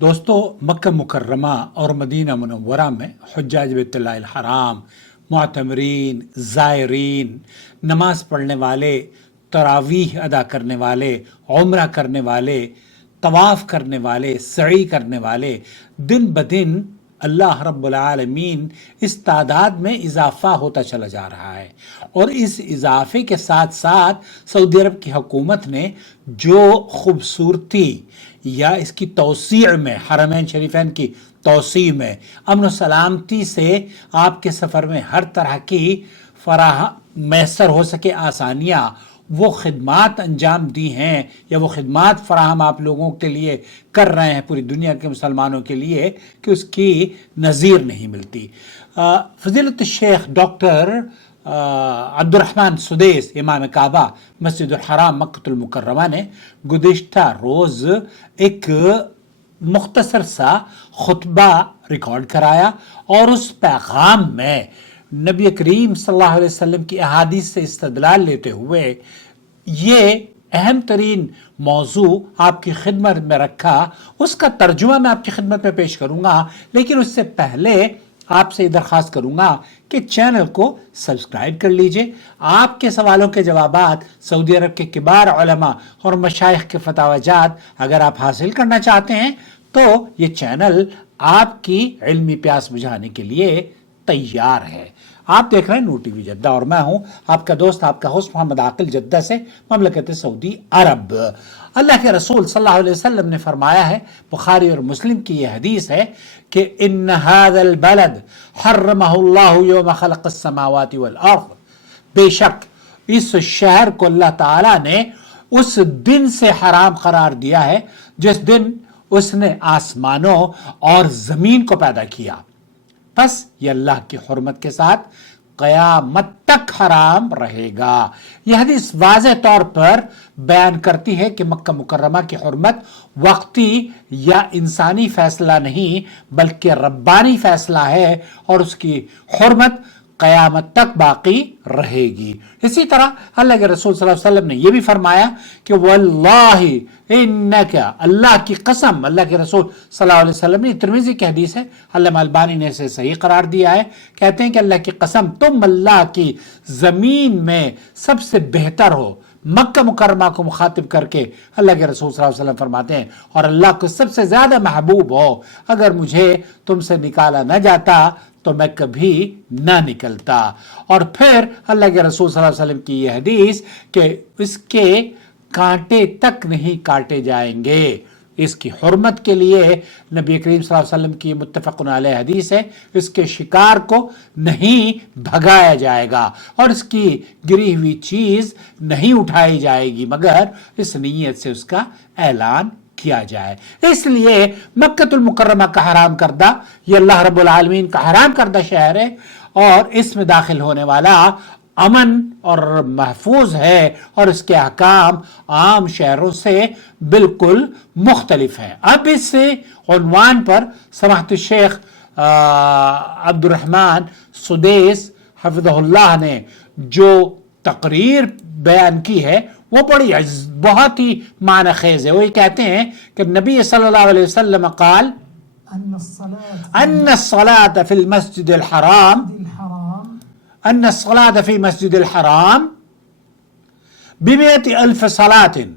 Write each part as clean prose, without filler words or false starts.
दोस्तों, मक्का मुकर्रमा और Medina Munawwara में हुज्जाज बैतुल्लाहिल हराम, मुअतमरीन, ज़ायरीन, नमाज पढ़ने वाले, तरावीह अदा करने वाले, उम्रा करने वाले, तवाफ़ करने वाले, सई करने वाले, दिन ब दिन अल्लाह रब्बुल आलमीन इस तादाद में इजाफ़ा होता चला जा रहा है। और इस इजाफ़े के साथ साथ सऊदी अरब की हुकूमत ने जो खूबसूरती या इसकी तौसीअ में, हरमैन शरीफैन की तौसीअ में, अमन सलामती से आपके सफ़र में हर तरह की फराह मैसर हो सके आसानियाँ, वो खिदमात अंजाम दी हैं या वो खिदमात फराहम आप लोगों के लिए कर रहे हैं पूरी दुनिया के मुसलमानों के लिए कि उसकी नज़ीर नहीं मिलती। फ़ज़ीलत शेख डॉक्टर अब्दुर्रहमान सुदैस इमाम काबा मस्जिदुल हराम मक्कतुल मुकर्रमा ने गुज़िश्ता रोज़ एक मुख्तसर सा खुतबा रिकॉर्ड कराया और उस पैगाम में नबी करीम सल्लल्लाहु अलैहि वसल्लम की अहादीस से इस्तदलाल लेते हुए ये अहम तरीन मौजू आपकी खिदमत में रखा। उसका तर्जुमा मैं आपकी खिदमत में पेश करूँगा, लेकिन उससे पहले आपसे दरख्वास्त करूँगा कि चैनल को सब्सक्राइब कर लीजिए। आपके सवालों के जवाबात सऊदी अरब के किबार उलमा और मशाइख के फतावाजात अगर आप हासिल करना चाहते हैं तो ये चैनल आपकी इल्मी प्यास बुझाने के लिए तैयार है। आप देख रहे हैं नूर टीवी जद्दा और मैं हूं आपका दोस्त, आपका होस्ट मोहम्मद आकिल, जद्दा से, ममलकत सऊदी अरब। अल्लाह के रसूल सल्लल्लाहु अलैहि वसल्लम ने फरमाया है, बुखारी और मुस्लिम की यह हदीस है कि इन्न हाज़ल बलद हर्रमहुल्लाहु यौम खलक़स समावाति वल अर्ज़, बेशक इस शहर को अल्लाह ताला ने उस दिन से हराम करार दिया है जिस दिन उसने आसमानों और जमीन को पैदा किया। बस ये अल्लाह की हुर्मत के साथ क़यामत तक हराम रहेगा। यह हदीस वाज़ेह तौर पर बयान करती है कि मक्का मुकर्रमा की हुर्मत वक्ती या इंसानी फैसला नहीं बल्कि रब्बानी फैसला है और उसकी हुर्मत क़यामत तक बाकी रहेगी। इसी तरह अल्लाह के रसूल सल्लल्लाहु अलैहि वसल्लम ने यह भी फरमाया कि वल्लाहि इन्नका, अल्लाह की कसम, अल्लाह के रसूल सल्लल्लाहु अलैहि वसल्लम ने, तिर्मिज़ी की हदीस है, अल्लामा अलबानी ने इसे सही करार दिया है। कहते हैं कि अल्लाह की कसम, तुम अल्लाह की ज़मीन में सबसे बेहतर हो। मक्का मुकर्रमा को मुखातिब करके अल्लाह के रसूल सल्लल्लाहु अलैहि वसल्लम फरमाते हैं, और अल्लाह को सबसे ज़्यादा महबूब हो। अगर मुझे तुमसे निकाला न जाता तो मैं कभी ना निकलता। और फिर अल्लाह के रसूल सल्लल्लाहु अलैहि वसल्लम की यह हदीस कि इसके कांटे तक नहीं काटे जाएंगे। इसकी हुर्मत के लिए नबी करीम सल्लल्लाहु अलैहि वसल्लम की मुत्तफ़क़ुन अलैह हदीस है, इसके शिकार को नहीं भगाया जाएगा और इसकी गिरी हुई चीज़ नहीं उठाई जाएगी मगर इस नीयत से उसका ऐलान किया जाए। इसलिए मक्कतुल मुकर्रमा का हराम करदा, ये अल्लाह रब्बुल आलमीन का हराम करदा शहर है और इसमें दाखिल होने वाला अमन और महफूज है और इसके अहकाम आम शहरों से बिल्कुल मुख्तलिफ हैं। अब इस उन्वान पर समाहत शेख अब्दुर्रहमान सुदैस हफ़िज़हुल्लाह ने जो तकरीर बयान की है वो बड़ी बहुत ही माना खेज है। वो ये कहते हैं कि नबी सल्लल्लाहु अलैहि वसल्लम क़ाल अन्नस्सलात फ़िल मस्जिदिल हराम, अन्नस्सलात फ़ी मस्जिदिल हराम बिमिअति अल्फ़ सलातिन।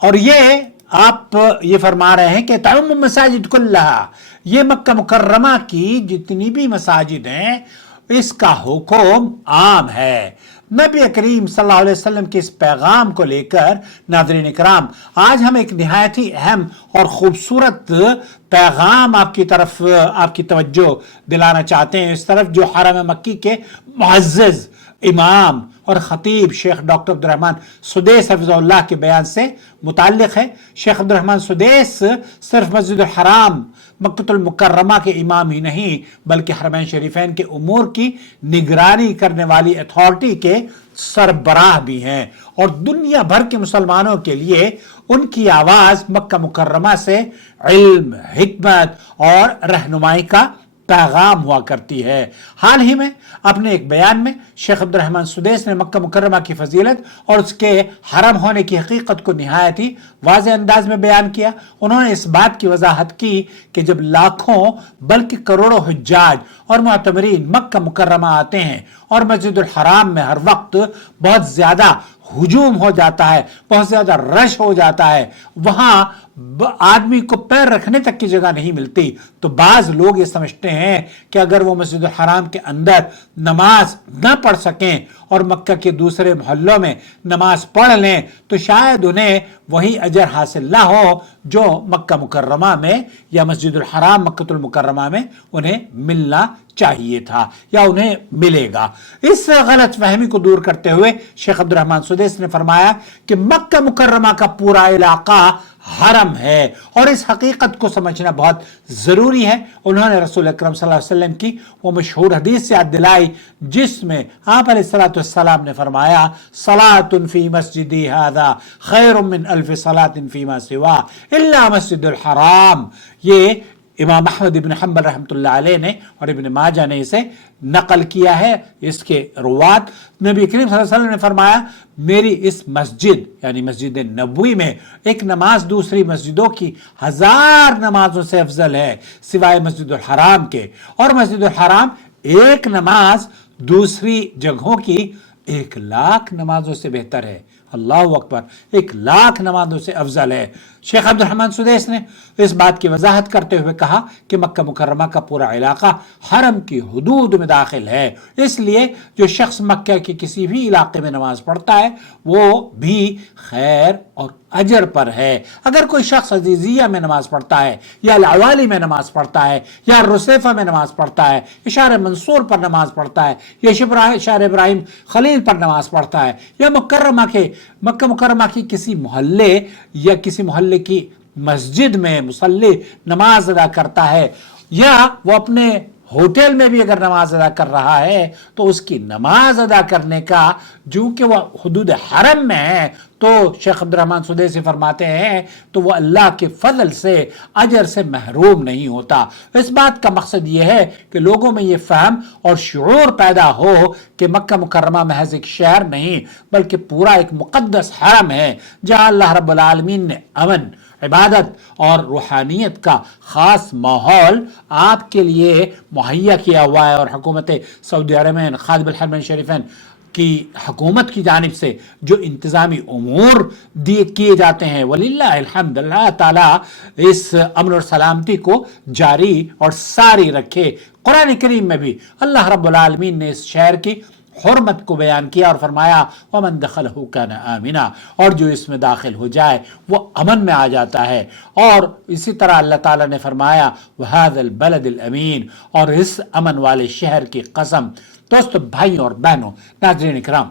और ये आप ये फरमा रहे हैं कि तअम्मुम मसाजिद कुल्लहा, ये मक्का मुकर्रमा की जितनी भी मसाजिद हैं इसका हुक्म आम है। नबी करीम सल्लल्लाहु अलैहि वसल्लम के इस पैगाम को लेकर नाज़रीन इकराम, आज हम एक निहायत ही अहम और ख़ूबसूरत पैगाम आपकी तरफ आपकी तवज्जो दिलाना चाहते हैं। इस तरफ जो हरम मक्की के मुअज़्ज़ज़ इमाम और ख़तीब शेख डॉक्टर अब्दुर्रहमान सुदैस हफ़िज़हुल्लाह के बयान से मुताल्लिक़ है। शेख अब्दुर्रहमान सुदैस सिर्फ मस्जिद हराम मक्कतुल मुकर्रमा के इमाम ही नहीं बल्कि हरमैन शरीफैन के उमूर की निगरानी करने वाली अथॉरिटी के सरबराह भी हैं और दुनिया भर के मुसलमानों के लिए उनकी आवाज़ मक्का मुकर्रमा से इल्म, हिकमत और रहनुमाई का पैगाम हुआ करती है। हाल ही में अपने एक बयान में शेख अब्दुर्रहमान सुदैस ने मक्का मुकर्रमा की फजीलत और उसके हरम होने की हकीकत को निहायत ही वाज़ेह अंदाज में बयान किया। उन्होंने इस बात की वजाहत की कि जब लाखों बल्कि करोड़ों हुज्जाज और मुअतमरीन मक्का मुकर्रमा आते हैं और मस्जिदुल हराम में हर वक्त बहुत ज्यादा हुजूम हो जाता है, बहुत ज्यादा रश हो जाता है, वहां आदमी को पैर रखने तक की जगह नहीं मिलती, तो बाज लोग ये समझते हैं कि अगर वो मस्जिदुल हराम के अंदर नमाज न पढ़ सकें और मक्का के दूसरे मोहल्लों में नमाज पढ़ लें तो शायद उन्हें वही अजर हासिल ना हो जो मक्का मुकर्रमा में या मस्जिदुल हराम मक्कतुल मुकर्रमा में उन्हें मिलना चाहिए था या उन्हें मिलेगा। इस गलत फहमी को दूर करते हुए शेख अब्दुर्रहमान सुदैस ने फरमाया कि मक्का मुकर्रमा का पूरा इलाका हरम है और इस हकीकत को समझना बहुत जरूरी है। उन्होंने रसूल अकरम सल्लल्लाहु अलैहि वसल्लम की वो मशहूर हदीस याद दिलाई जिसमें आप अलैहिस्सलाम ने फरमाया, सलातुन फी मस्जिदी हादा खैरुम मिन अल्फ सलातिन फीमा सिवा इल्ला मस्जिदुल हराम। ये इमाम अहमद इब्न हंबल रहमतुल्लाह अलैह ने और इब्न माजा ने इसे नकल किया है। इसके रुवात नबी करीम सल्लल्लाहु अलैहि वसल्लम ने फरमाया, मेरी इस मस्जिद यानी मस्जिद नबवी में एक नमाज दूसरी मस्जिदों की 1000 नमाजों से अफजल है सिवाय मस्जिदुल हराम के, और मस्जिदुल हराम एक नमाज दूसरी जगहों की 1,00,000 नमाजों से बेहतर है। अल्लाह अकबर, 1,00,000 नमाजों से अफजल है। शेख अब्दुर्रहमान सुदैस ने इस बात की वजाहत करते हुए कहा कि मक्का मुकर्रमा का पूरा इलाका हरम की हुदूद में दाखिल है, इसलिए जो शख्स मक्का के किसी भी इलाके में नमाज पढ़ता है वो भी खैर और अजर पर है। अगर कोई शख्स अजीजिया में नमाज पढ़ता है या अवाली में नमाज पढ़ता है या रुसैफा में नमाज पढ़ता है, इशारे मंसूर पर नमाज पढ़ता है या इशारे इब्राहिम खलील पर नमाज पढ़ता है या मक्का मुकर्रमा की किसी मोहल्ले या किसी मोहल्ले की मस्जिद में मुसल्ली नमाज अदा करता है या वो अपने होटल में भी अगर नमाज अदा कर रहा है तो उसकी नमाज अदा करने का, जो कि वह हुदूद हरम में है, तो शेख अब्दुर्रहमान सुदैसी फरमाते हैं तो वह अल्लाह के फजल से अजर से महरूम नहीं होता। इस बात का मकसद यह है कि लोगों में यह फहम और शऊर पैदा हो कि मक्का मुकर्रमा महज एक शहर नहीं बल्कि पूरा एक मुकद्दस हरम है जहां अल्लाह रब्बुल आलमीन ने अमन, इबादत और रूहानियत का खास माहौल आपके लिए मुहैया किया हुआ है। और हुकूमत सऊदी अरबियन खादिमुल हरमैन शरीफैन की हुकूमत की जानिब से जो इंतजामी उमूर किए जाते हैं, वलिल्लाहिल हम्द, अल्लाह ताला इस अमन और सलामती को जारी और सारी रखे। कुरान करीम में भी अल्लाह रब्बुल आलमीन ने इस शहर की हुर्मत को बयान किया और फरमाया वमन दखलहु कान आमिना, और जो इसमें दाखिल हो जाए वो अमन में आ जाता है। और इसी तरह अल्लाह ताला ने फरमाया वहादल बलदिल अमीन, और इस अमन वाले शहर की कसम। दोस्तों, भाइयों और बहनों, नाज़रीन इकराम,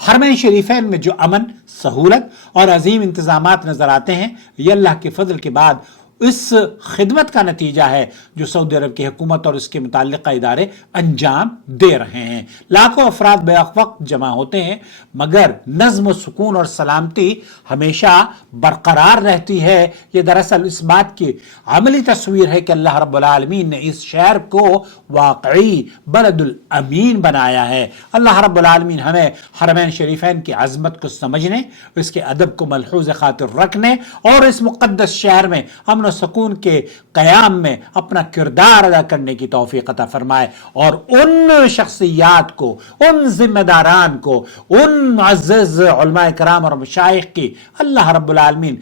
हरमैन शरीफैन में जो अमन, सहूलत और अजीम इंतजामात नजर आते हैं ये अल्लाह के फजल के बाद इस खिदमत का नतीजा है जो सऊदी अरब की हुकूमत और उसके मुताल्लिका इदारे अंजाम दे रहे हैं। लाखों अफराद बेवक्त जमा होते हैं मगर नज्म, सुकून और सलामती हमेशा बरकरार रहती है। ये दरअसल इस बात की अमली तस्वीर है कि अल्लाह रब्बुल आलमीन ने इस शहर को वाकई बलदुल अमीन बनाया है। अल्लाह रब्बुल आलमीन हमें हरमैन शरीफैन की अजमत को समझने, इसके अदब को मलहूज खातिर रखने और इस मुकद्दस शहर में अमन सुकून के कयाम में अपना किरदार अदा करने की तौफीक अता फरमाए, और उन शख्सियात को, उन जिम्मेदारान को, उन मुअज़्ज़ज़ उलमाए कराम और मशाइख की अल्लाह रब्बुल आलमीन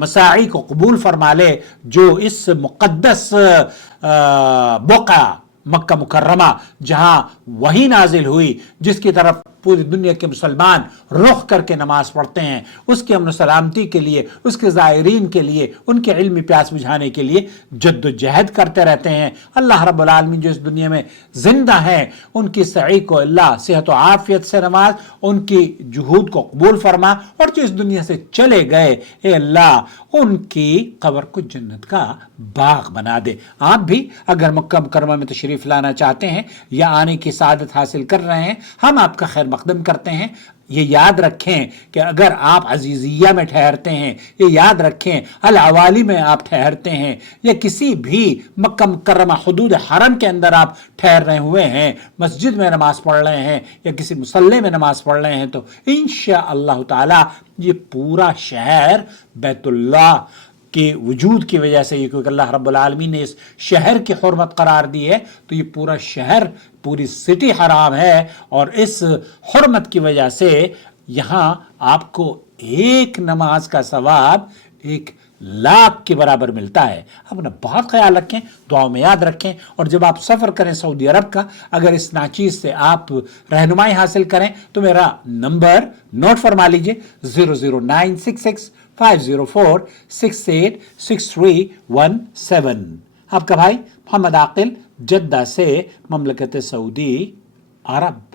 मसाई को कबूल फरमा ले जो इस मुकद्दस बुक़ा मक्का मुकर्रमा जहां वही नाजिल हुई जिसकी तरफ पूरी दुनिया के मुसलमान रुख करके नमाज पढ़ते हैं, उसके अमन सलामती के लिए, उसके ज़ायरीन के लिए, उनके इल्मी प्यास बुझाने के लिए जद्दोजहद करते रहते हैं। अल्लाह रब्बुल आलमीन जो इस दुनिया में जिंदा हैं उनकी सही को अल्लाह सेहत व आफियत से नवाज, उनकी जुहूद को कबूल फरमा, और जो इस दुनिया से चले गए ए अल्लाह उनकी कब्र को जन्नत का बाग बना दे। आप भी अगर मक्का मुकर्रमा में तशरीफ लाना चाहते हैं या आने की सादत हासिल कर रहे हैं, हम आपका खैर مقدم کرتے ہیں. یہ یاد رکھیں کہ اگر آپ عزیزیہ میں ٹھہرتے ہیں، یہ یاد رکھیں العوالی میں آپ ٹھہرتے ہیں، یا کسی بھی مکہ مکرمہ حدود حرم کے اندر آپ ٹھہر رہے ہوئے ہیں، مسجد میں نماز پڑھ رہے ہیں یا کسی مصلی میں نماز پڑھ رہے ہیں، تو انشاءاللہ تعالی یہ پورا شہر بیت اللہ کے وجود کی وجہ سے، کیونکہ اللہ رب العالمین نے اس شہر کی حرمت قرار دی ہے، تو یہ پورا شہر، پوری سٹی حرام ہے، اور اس حرمت کی وجہ سے یہاں آپ کو ایک نماز کا ثواب 1,00,000 کے برابر ملتا ہے. اپنا بہت خیال رکھیں، دعاؤں میں یاد رکھیں، اور جب آپ سفر کریں سعودی عرب کا، اگر اس ناچیز سے آپ رہنمائی حاصل کریں تو میرا نمبر نوٹ فرما لیجئے 0096650468637. آپ کا بھائی محمد عاقل، جدہ سے، مملکت سعودی عرب.